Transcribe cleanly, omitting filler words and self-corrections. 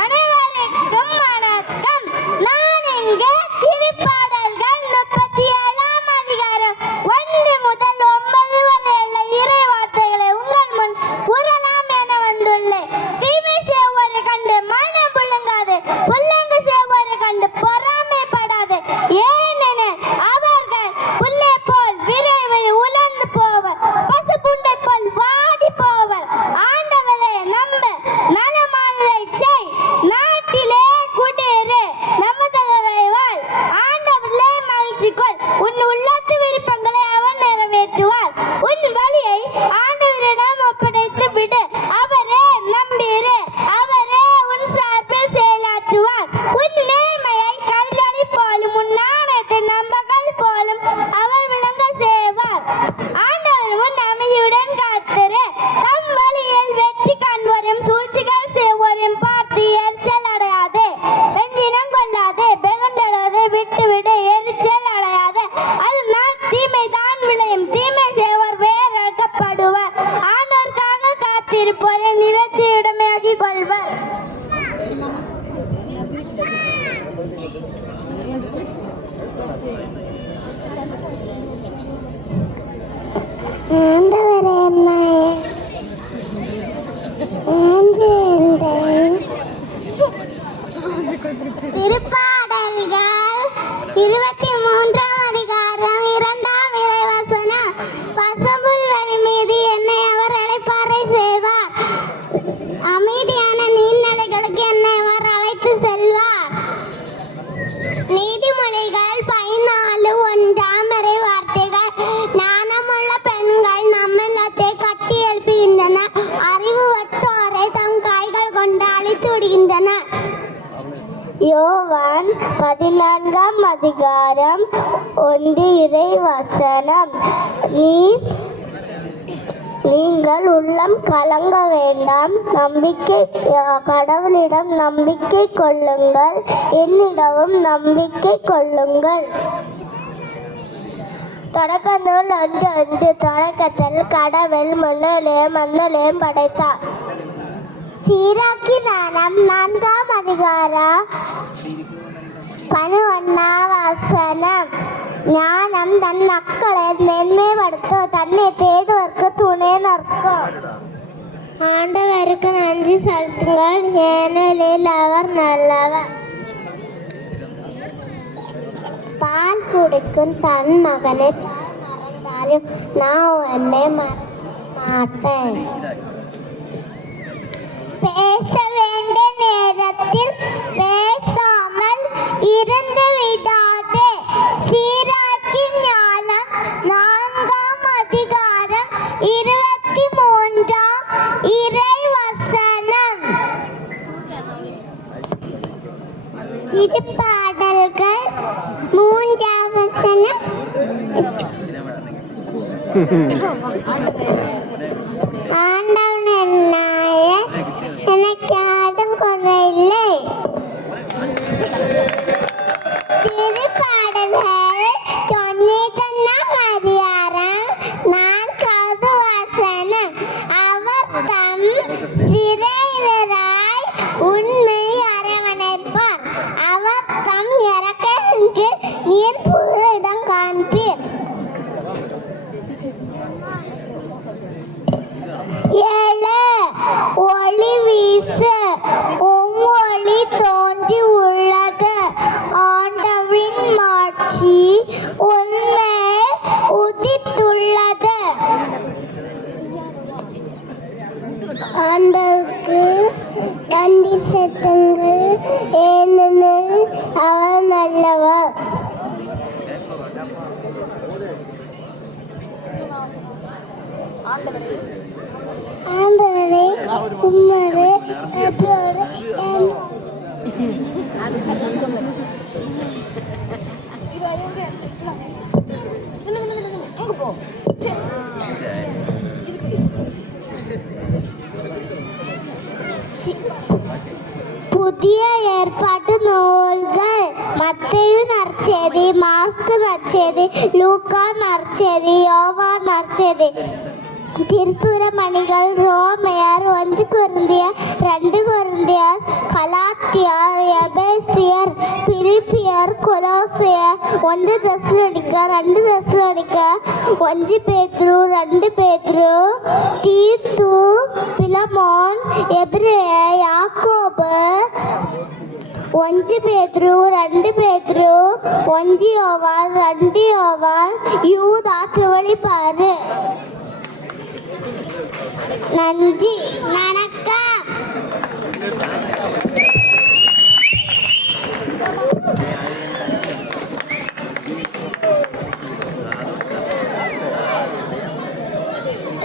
அனைவருக்கும் வணக்கம். நான் இங்கே திருப்பாடல்கள் 37ஆம் அதிகாரம் 1 முதல் 9 வரை உள்ள இறை வார்த்தைகளை உங்கள் முன் கூறலாம் என வந்துள்ளேன். தீமை செய்வோரை கண்டு மனம் புழுங்காது, புல்லங்கு செய்வோரை கண்டு பொறாமைப்படாது. ஏனெனில் அவர்கள் புல்லை போல் விரைவில் உலர்ந்து போவர், பசுப்புண்டை போல் வாடி போவர். ஆண்டவரை நம்ப, நலமானதை செய், நாட்டிலே குடியிரு, நமதகரை வாழ். ஆண்டவரிலே மகிழ்ச்சி கொள், உன் உள்ளத்து விருப்பங்களை அவர் நிறைவேற்றுவார். உன் வழியை ஆண்டவரிடம் ஒப்படைத்து விடு, அவரே நம்பியிரு, அவரே உன் சார்பில் செயலாற்றுவார். உன் நேர்மையை கல்லை போலும், உன் நாணயத்தை நம்பகல் போலும் அவர் விளங்க செய்வார். ஆண்டவர் உன் அமைதியுடன் காத்திரு, தம் வழியில் வெற்றி காண்போரையும் சூழ்ச்சிகள் செய்வோரையும் பார்த்து எரிச்சல் அடையாதே. வெஞ்சினம் கொள்ளாதே, வெகுண்டெழாதே, விட்டுவிடு, எரிச்சல் அடையாதே. அதனால் தீமை தான் விளையும், தீமை செய்வோர் வேறறுக்கப்படுவர். ஆண்டவருக்காக காத்திருப்போரை நிலத்தை உடைமையாக்கிக் கொள்வர். திருப்பாடல்கள் 23ஆம் அதிகாரம் 2ஆம் இறைவசனம். பசும்புல்வெளி மீது என்னை அவர் இளைப்பாறை செய்வார், அமைதியான நீர்நிலைகளுக்கு என்னை அவர் அழைத்து செல்வார். நீதிமொழிகள் 14:1 இறை வார்த்தைகள். ஞானமுள்ள பெண்கள் நம்மில்லத்தை கட்டி எழுப்புகின்றனர், அறிவு வற்றோரை தம் கைகள் கொண்டு அழித்து விடுகின்றனர். யோவான் 14ஆம் அதிகாரம் 1 இறை வசனம். நீங்கள் உள்ளம் கலங்க வேண்டாம், கடவுளிடம் நம்பிக்கை கொள்ளுங்கள், என்னிடமும் நம்பிக்கை கொள்ளுங்கள். தொடக்க நூல் 1:1. தொடக்கத்தில் கடவுள் மண்ணிலையும் மண்ணிலையும் படைத்தார். சீராக்கி ஞானம் 4ஆம் அதிகாரம் 11ஆம் வசனம். ஞானம் தன் மக்களை மேன்மைப்படுத்தும், தன்னை தேடுவதற்கு துணை நிற்கும். ஆண்டவருக்கு நன்றி செலுத்துங்கள், ஏனெனில் அவர் நல்லவர். பால் குடிக்கும் தன் மகனை மறந்தாலும் நான் என்னை மாட்டேன். பேச வேண்டிய நேரத்தில் பேசாமல் இருந்து விடாதே. சீராக்கி ஞானம் 4ஆம் அதிகாரம் 23ஆம் இறை வசனம். திருப்பாடல்கள் 3ஆம் வசனம். ஆண்டவன் எனக்கு யாரும் குறையில்லை. திருப்பாடல்கள் 91ஆம் அதிகாரம் 4ஆவது வசனம். அவர் தம் சிறையினராய் உண்மை அரவணைப்பார், அவர் தம் இறக்கைக்கு நீர்ப்புள்ள இடம் காண்பீர். ஒளி வீசு, ஒளி தோன்றி உள்ளது, ஆண்டவரின் மாட்சி உன்மேல் உதித்துள்ளது. ஆண்டவருக்கு நன்றி செலுத்துங்கள், ஏனெனில் அவர் நல்லவர். ஆண்டவரே உம்மோடு எப்போது புதிய ஏற்பாட்டு நூல்கள் மத்தேயு நற்செய்தி, மார்க்கு நற்செய்தி, லூக்கா நற்செய்தி, யோவான் நற்செய்தி. திருத்துறமணிகள் ரோமையர் 1 கொரிந்தியர் 2 கொரிந்தியர் கலாத்தியர் எபேசியர் பிலிப்பியர் கொலோசியர் 1 தெசலோனிக்கர் 2 தெசலோனிக்கர் 1 பேதுரு 2 பேதுரு தீத்து பிலமோன் எபிரேய யாக்கோபு 1 பேதுரு 2 பேதுரு 1 யோவான் 2 யோவான் யூதா திருவழிப்பாறு. நன்றி.